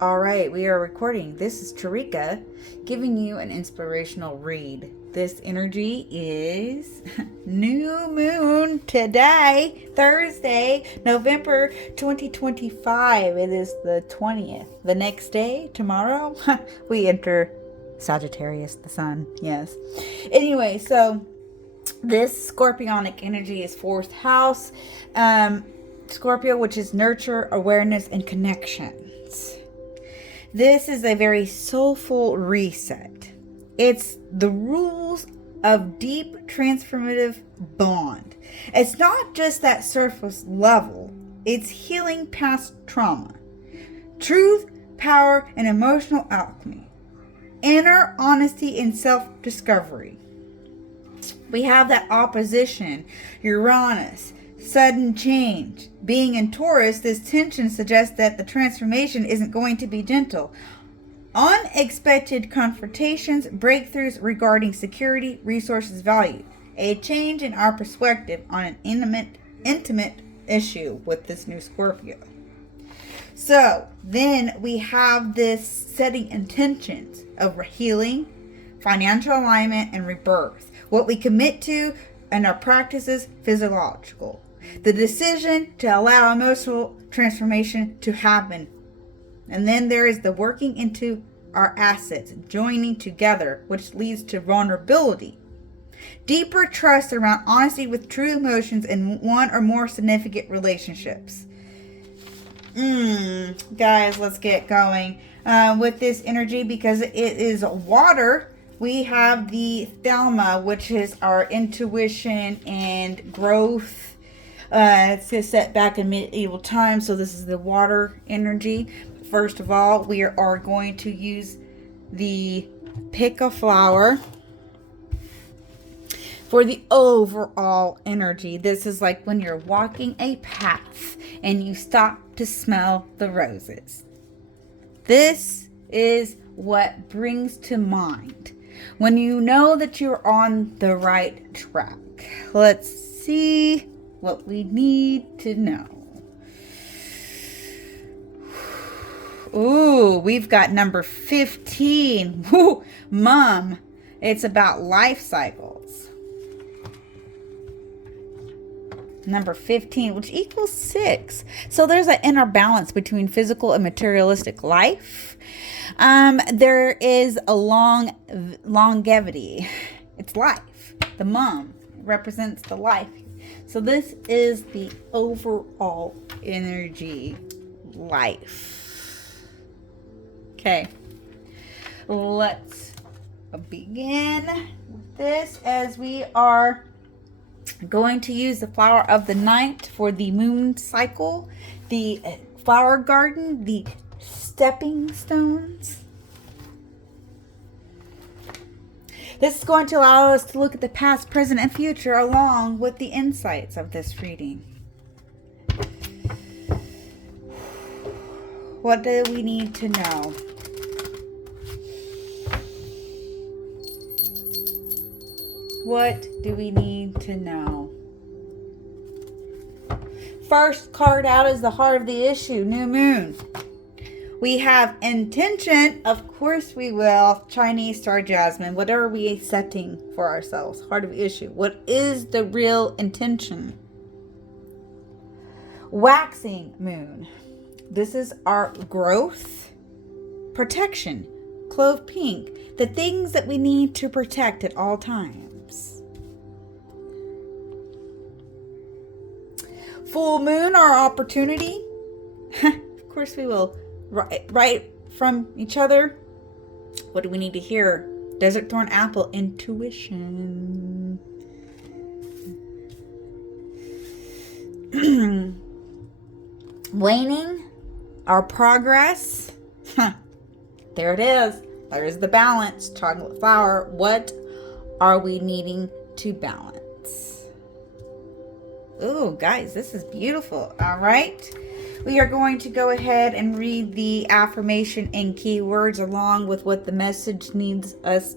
All right, we are recording. This is Tarika giving you an inspirational read. This energy is new moon today, Thursday, November 2025. It is the 20th. The next day, tomorrow, we enter Sagittarius, the sun. Yes. Anyway, so this scorpionic energy is fourth house. Scorpio, which is nurture, awareness, and connections. This is a very soulful reset. It's the rules of deep transformative bond. It's not just that surface level, it's healing past trauma, truth, power, and emotional alchemy, inner honesty, and self-discovery. We have that opposition, Uranus, sudden change. Being in Taurus, this tension suggests that the transformation isn't going to be gentle. Unexpected confrontations, breakthroughs regarding security, resources, value. A change in our perspective on an intimate issue with this new Scorpio. So then we have this setting intentions of healing, financial alignment, and rebirth. What we commit to and our practices, physiological. The decision to allow emotional transformation to happen. And then there is the working into our assets, joining together, which leads to vulnerability. Deeper trust around honesty with true emotions in one or more significant relationships. Guys, let's get going with this energy because it is water. We have the Thelma, which is our intuition and growth. It's set back in medieval times, so this is the water energy. First of all, we are going to use the pick a flower for the overall energy. This is like when you're walking a path and you stop to smell the roses. This is what brings to mind when you know that you're on the right track. Let's see what we need to know. Ooh, we've got number 15. Woo, Mom. It's about life cycles. Number 15, which equals 6. So there's an inner balance between physical and materialistic life. There is a longevity. It's life. The mom represents the life. So this is the overall energy life. Okay. Let's begin with this as we are going to use the flower of the night for the moon cycle, the flower garden, the stepping stones. This is going to allow us to look at the past, present, and future along with the insights of this reading. What do we need to know? What do we need to know? First card out is the heart of the issue, new moon. We have intention, of course we will, Chinese star jasmine, whatever we are setting for ourselves, heart of the issue. What is the real intention? Waxing moon. This is our growth, protection, clove pink, the things that we need to protect at all times. Full moon, our opportunity. Of course we will. Right from each other. What do we need to hear? Desert thorn apple, intuition. Waning, our progress. There it is. There's the balance. Chocolate flower. What are we needing to balance? Ooh, guys, this is beautiful. All right. We are going to go ahead and read the affirmation and keywords along with what the message needs us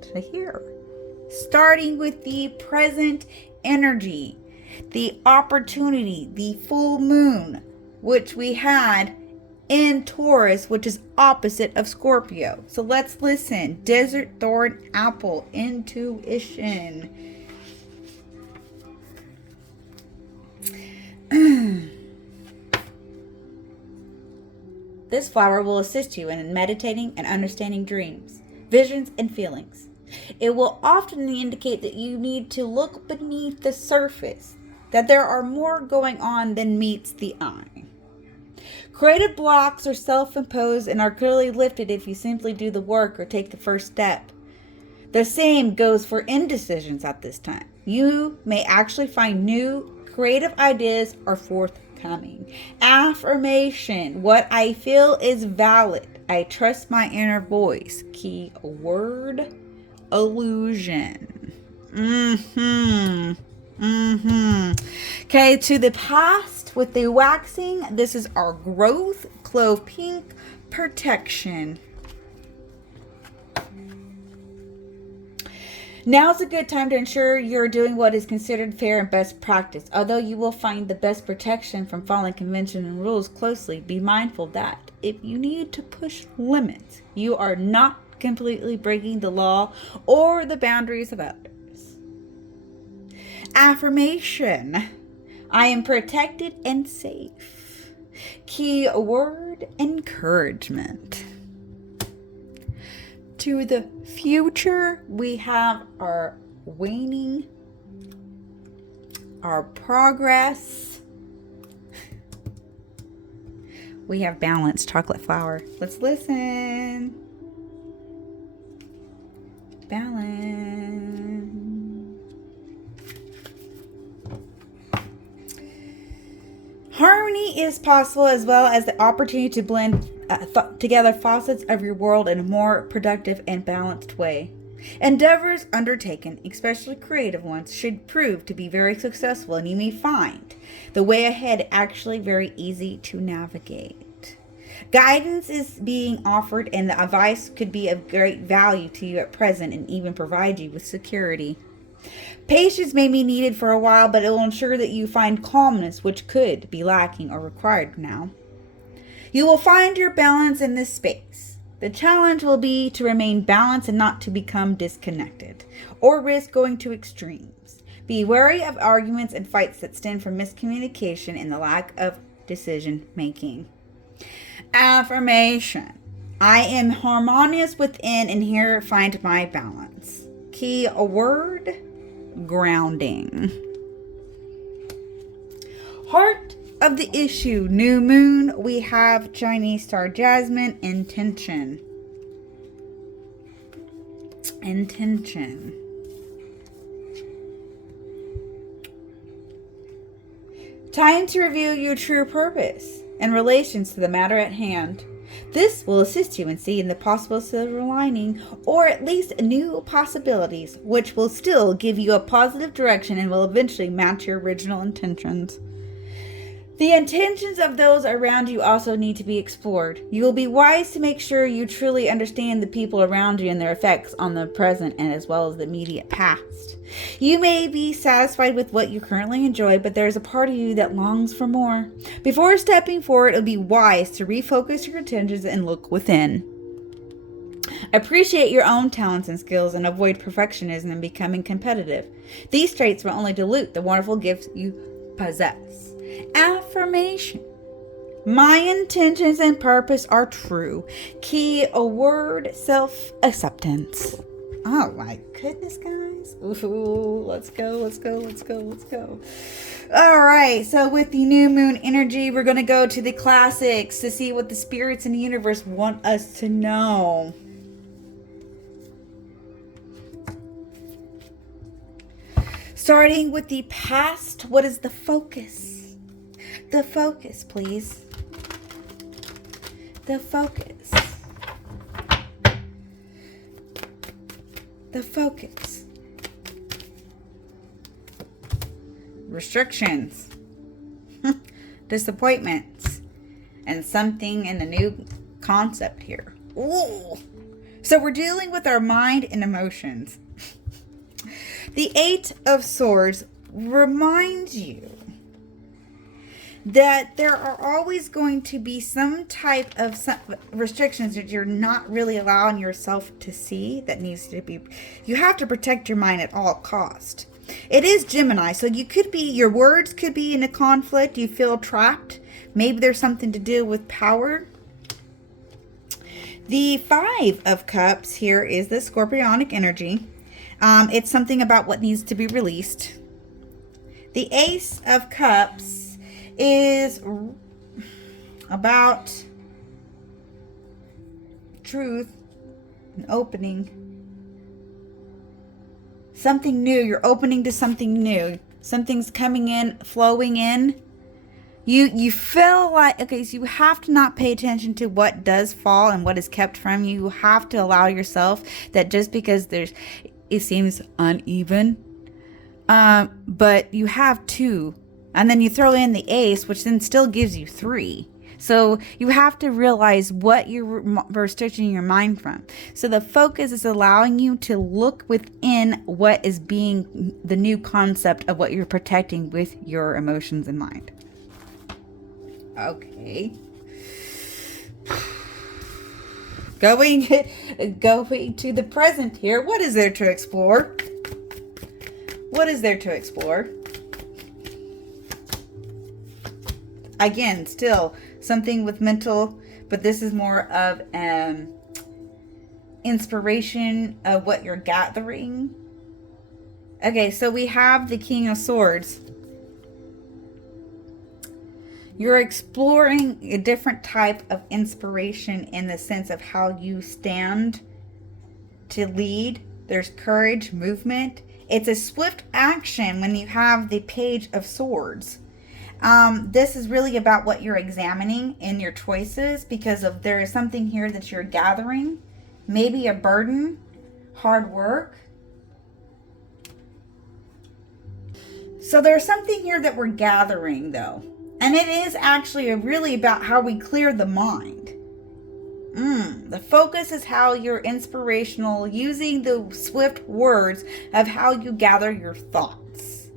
to hear. Starting with the present energy, the opportunity, the full moon, which we had in Taurus, which is opposite of Scorpio. So let's listen. Desert thorn apple, intuition. This flower will assist you in meditating and understanding dreams, visions, and feelings. It will often indicate that you need to look beneath the surface, that there are more going on than meets the eye. Creative blocks are self-imposed and are clearly lifted if you simply do the work or take the first step. The same goes for indecisions at this time. You may actually find new creative ideas are forthcoming. Affirmation. What I feel is valid. I trust my inner voice. Key word. Illusion. Okay, to the past with the waxing. This is our growth. Clove pink. Protection. Now is a good time to ensure you're doing what is considered fair and best practice. Although you will find the best protection from following convention and rules closely, be mindful that if you need to push limits, you are not completely breaking the law or the boundaries of others. Affirmation. I am protected and safe. Key word, encouragement. To the future, we have our waning, our progress. We have balance, chocolate flower. Let's listen. Balance. Harmony is possible, as well as the opportunity to blend together facets of your world in a more productive and balanced way. Endeavors undertaken, especially creative ones, should prove to be very successful, and you may find the way ahead actually very easy to navigate. Guidance is being offered, and the advice could be of great value to you at present and even provide you with security. Patience may be needed for a while, but it will ensure that you find calmness, which could be lacking or required now. You will find your balance in this space. The challenge will be to remain balanced and not to become disconnected or risk going to extremes. Be wary of arguments and fights that stem from miscommunication and the lack of decision making. Affirmation. I am harmonious within, and here find my balance. Key word, grounding. Heart of the issue, new moon. We have Chinese star jasmine, intention. Intention. Time to reveal your true purpose and relations to the matter at hand. This will assist you in seeing the possible silver lining, or at least new possibilities, which will still give you a positive direction and will eventually match your original intentions. The intentions of those around you also need to be explored. You will be wise to make sure you truly understand the people around you and their effects on the present and as well as the immediate past. You may be satisfied with what you currently enjoy, but there is a part of you that longs for more. Before stepping forward, it will be wise to refocus your attentions and look within. Appreciate your own talents and skills and avoid perfectionism and becoming competitive. These traits will only dilute the wonderful gifts you possess. Affirmation. My intentions and purpose are true. Key word, self-acceptance. Oh my goodness, guys. Ooh, let's go. All right, so with the new moon energy, we're going to go to the classics to see what the spirits in the universe want us to know. Starting with the past, what is the focus? The focus, please. The focus. The focus. Restrictions. Disappointments. And something in the new concept here. Ooh. So we're dealing with our mind and emotions. The Eight of Swords reminds you that there are always going to be some type of restrictions that you're not really allowing yourself to see that needs to be. You have to protect your mind at all cost. It is Gemini, so you could be, your words could be in a conflict. You feel trapped. Maybe there's something to do with power. The Five of Cups here is the Scorpionic energy. It's something about what needs to be released. The Ace of Cups is about truth and opening. Something new. You're opening to something new. Something's coming in, flowing in. You feel like, okay, so you have to not pay attention to what does fall and what is kept from you. You have to allow yourself that just because it seems uneven, but you have two. And then you throw in the ace, which then still gives you three. So you have to realize what you're restricting your mind from. So the focus is allowing you to look within what is being the new concept of what you're protecting with your emotions in mind. Okay. Going to the present here. What is there to explore? What is there to explore? Again, still something with mental, but this is more of inspiration of what you're gathering. Okay, so we have the King of Swords. You're exploring a different type of inspiration in the sense of how you stand to lead. There's courage, movement. It's a swift action when you have the Page of Swords. This is really about what you're examining in your choices, because of there is something here that you're gathering, maybe a burden, hard work. So there's something here that we're gathering though, and it is actually really about how we clear the mind. The focus is how you're inspirational, using the swift words of how you gather your thoughts.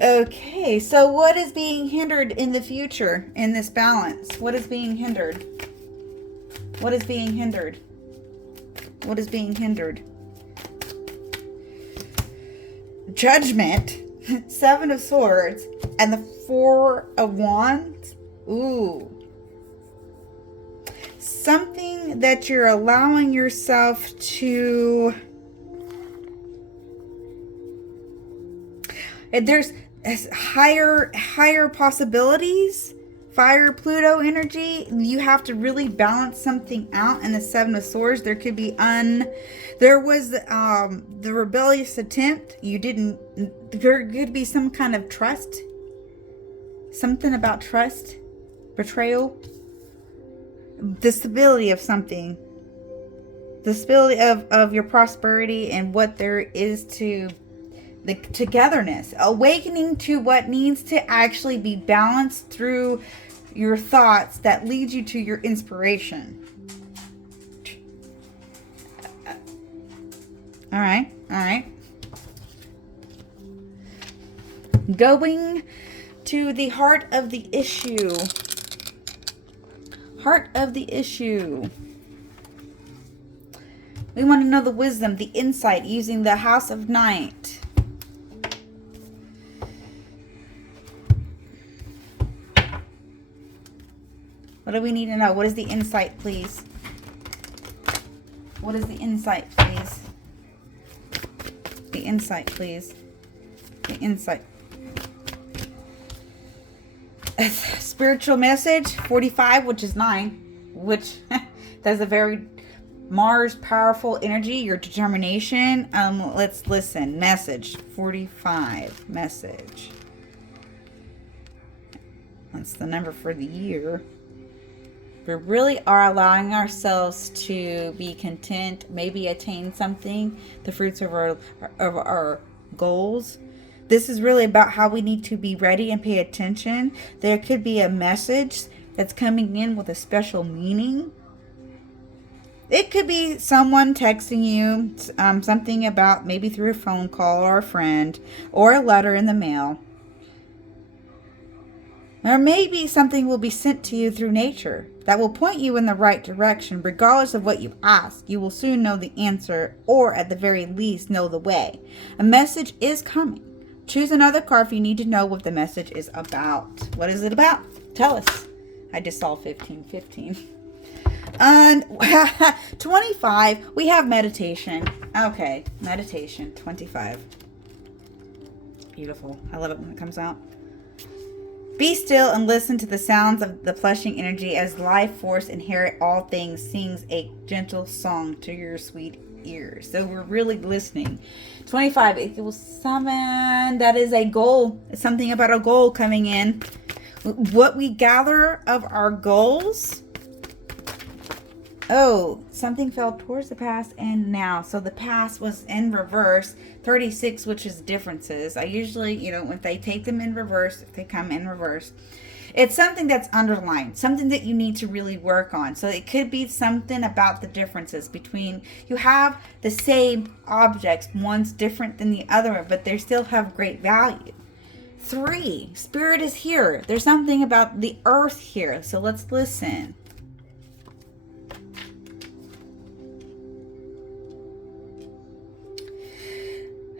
Okay, so what is being hindered in the future in this balance? What is being hindered? What is being hindered? What is being hindered? Judgment, Seven of Swords, and the Four of Wands. Ooh. Something that you're allowing yourself to... There's higher possibilities. Fire, Pluto energy. You have to really balance something out. And the Seven of Swords, there could be there was the rebellious attempt. There could be some kind of trust. Something about trust, betrayal, the stability of something, the stability of your prosperity and what there is to the togetherness, awakening to what needs to actually be balanced through your thoughts that leads you to your inspiration. All right. Going to the heart of the issue. Heart of the issue. We want to know the wisdom, the insight, using the House of Night. What do we need to know? What is the insight, please? What is the insight, please? The insight, please. The insight. Spiritual message, 45, which is 9, which that's a very Mars powerful energy, your determination. Let's listen. Message, 45, message. That's the number for the year. We really are allowing ourselves to be content, maybe attain something, the fruits of our goals. This is really about how we need to be ready and pay attention. There could be a message that's coming in with a special meaning. It could be someone texting you something about maybe through a phone call or a friend or a letter in the mail. Or maybe something will be sent to you through nature that will point you in the right direction. Regardless of what you ask, you will soon know the answer, or at the very least know the way. A message is coming. Choose another card if you need to know what the message is about. What is it about? Tell us. I just saw 15. And 25, we have meditation. Okay, meditation, 25. Beautiful. I love it when it comes out. Be still and listen to the sounds of the flushing energy as life force inherit all things sings a gentle song to your sweet ears. So we're really listening. 25, it will summon. That is a goal. It's something about a goal coming in. What we gather of our goals. Oh, something fell towards the past and now. So the past was in reverse. 36, which is differences. I usually, if they take them in reverse, if they come in reverse, it's something that's underlined, something that you need to really work on. So it could be something about the differences between, you have the same objects, one's different than the other, but they still have great value. 3, spirit is here. There's something about the earth here. So let's listen.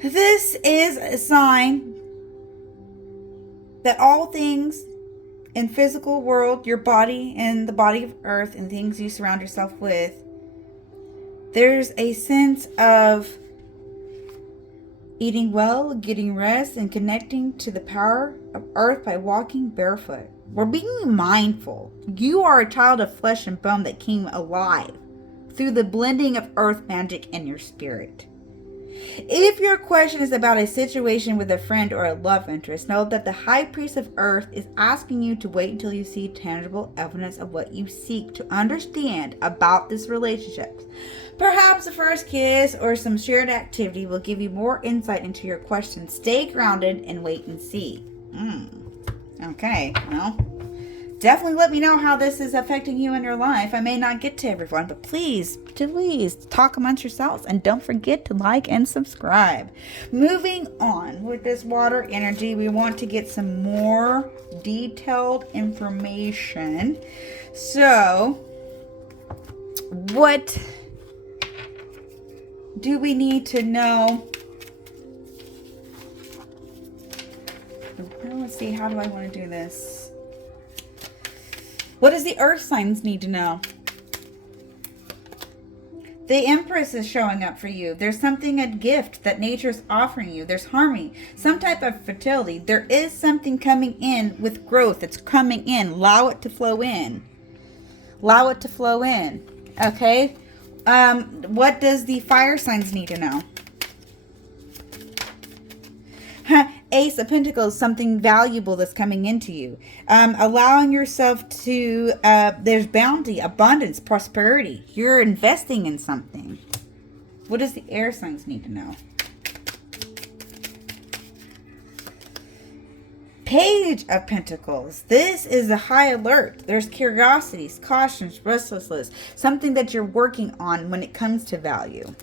This is a sign that all things in physical world, your body and the body of earth and things you surround yourself with, there's a sense of eating well, getting rest, and connecting to the power of earth by walking barefoot. We're being mindful. You are a child of flesh and bone that came alive through the blending of earth magic and your spirit. If your question is about a situation with a friend or a love interest, know that the High Priest of Earth is asking you to wait until you see tangible evidence of what you seek to understand about this relationship. Perhaps the first kiss or some shared activity will give you more insight into your question. Stay grounded and wait and see. Okay, well, definitely let me know how this is affecting you in your life. I may not get to everyone, but please talk amongst yourselves and don't forget to like and subscribe. Moving on with this water energy, we want to get some more detailed information. So, what do we need to know? Let's see, how do I want to do this? What does the earth signs need to know? The Empress is showing up for you. There's something, a gift that nature's offering you. There's harmony, some type of fertility. There is something coming in with growth. It's coming in. Allow it to flow in. Allow it to flow in. Okay? What does the fire signs need to know? Ace of Pentacles, something valuable that's coming into you. Allowing yourself to, there's bounty, abundance, prosperity. You're investing in something. What does the air signs need to know? Page of Pentacles. This is a high alert. There's curiosities, cautions, restlessness. Something that you're working on when it comes to value.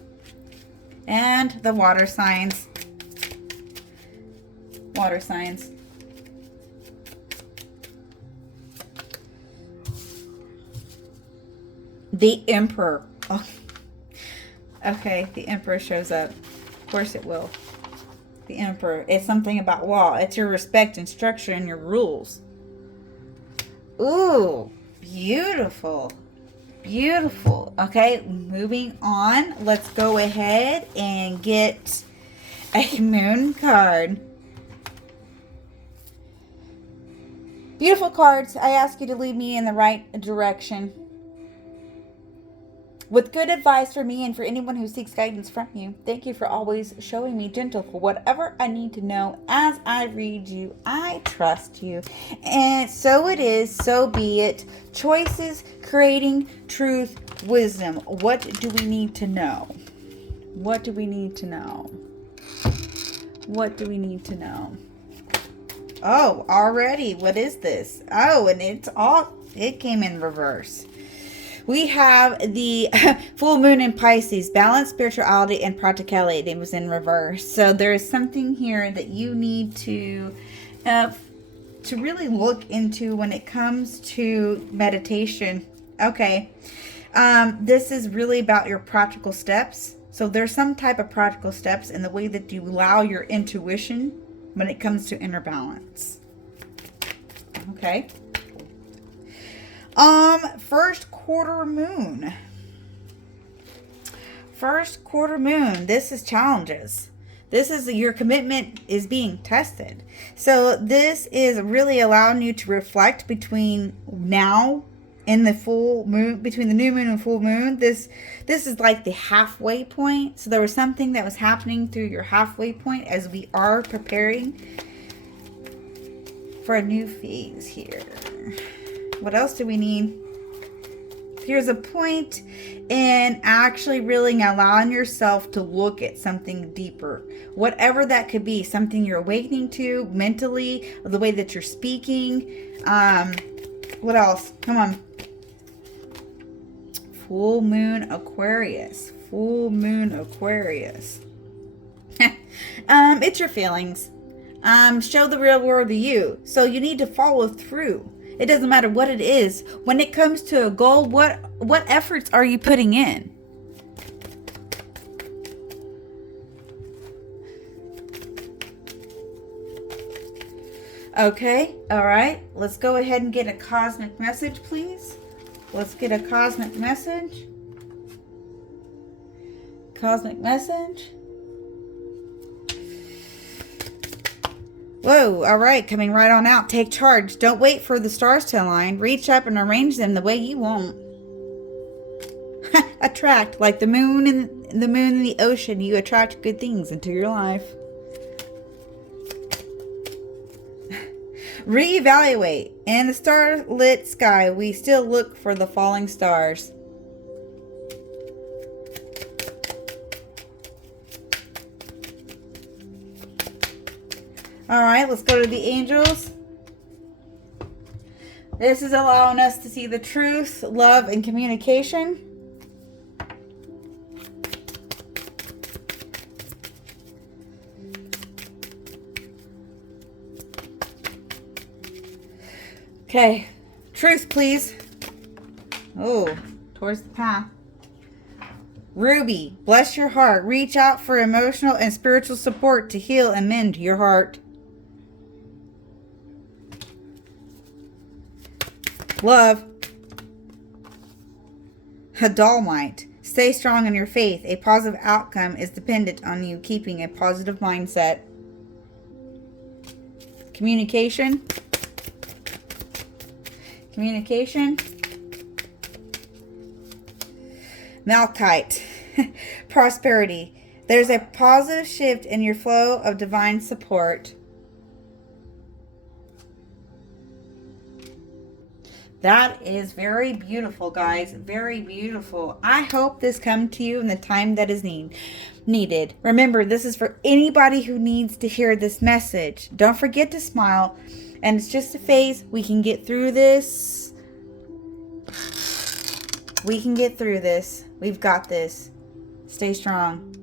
And the water signs. Water signs. The Emperor. Oh. Okay, the Emperor shows up. Of course it will. The Emperor. It's something about law. It's your respect and structure and your rules. Ooh, beautiful. Beautiful. Okay, moving on. Let's go ahead and get a moon card. Beautiful cards. I ask you to lead me in the right direction. With good advice for me and for anyone who seeks guidance from you. Thank you for always showing me gentle for whatever I need to know as I read you. I trust you. And so it is, so be it. Choices, creating truth, wisdom. What do we need to know? What do we need to know? What do we need to know? Oh, already. What is this? Oh, and it came in reverse. We have the full moon in Pisces, balance, spirituality, and practicality. It was in reverse. So there is something here that you need to to really look into when it comes to meditation. Okay. This is really about your practical steps. So there's some type of practical steps in the way that you allow your intuition when it comes to inner balance. Okay. First quarter moon. First quarter moon. This is challenges. This is your commitment is being tested. So this is really allowing you to reflect between now and the full moon, between the new moon and full moon. This is like the halfway point. So there was something that was happening through your halfway point as we are preparing for a new phase here. What else do we need? Here's a point in actually really allowing yourself to look at something deeper. Whatever that could be, something you're awakening to mentally, or the way that you're speaking. What else? Come on. Full moon Aquarius. Full moon Aquarius. It's your feelings. Show the real world to you. So you need to follow through. It doesn't matter what it is. When it comes to a goal, what efforts are you putting in? Okay, all right. Let's go ahead and get a cosmic message, please. Let's get a cosmic message. Cosmic message. Whoa, all right, coming right on out. Take charge. Don't wait for the stars to align. Reach up and arrange them the way you want. Attract, like the moon and the ocean, you attract good things into your life. Reevaluate. In the starlit sky, we still look for the falling stars. All right, let's go to the angels. This is allowing us to see the truth, love, and communication. Okay, truth, please. Oh, towards the path. Ruby, bless your heart. Reach out for emotional and spiritual support to heal and mend your heart. Love. Dolomite, stay strong in your faith. A positive outcome is dependent on you keeping a positive mindset. Communication. Communication. Malachite, prosperity. There's a positive shift in your flow of divine support. That is very beautiful, guys. Very beautiful. I hope this comes to you in the time that is needed. Remember, this is for anybody who needs to hear this message. Don't forget to smile. And it's just a phase. We can get through this. We can get through this. We've got this. Stay strong.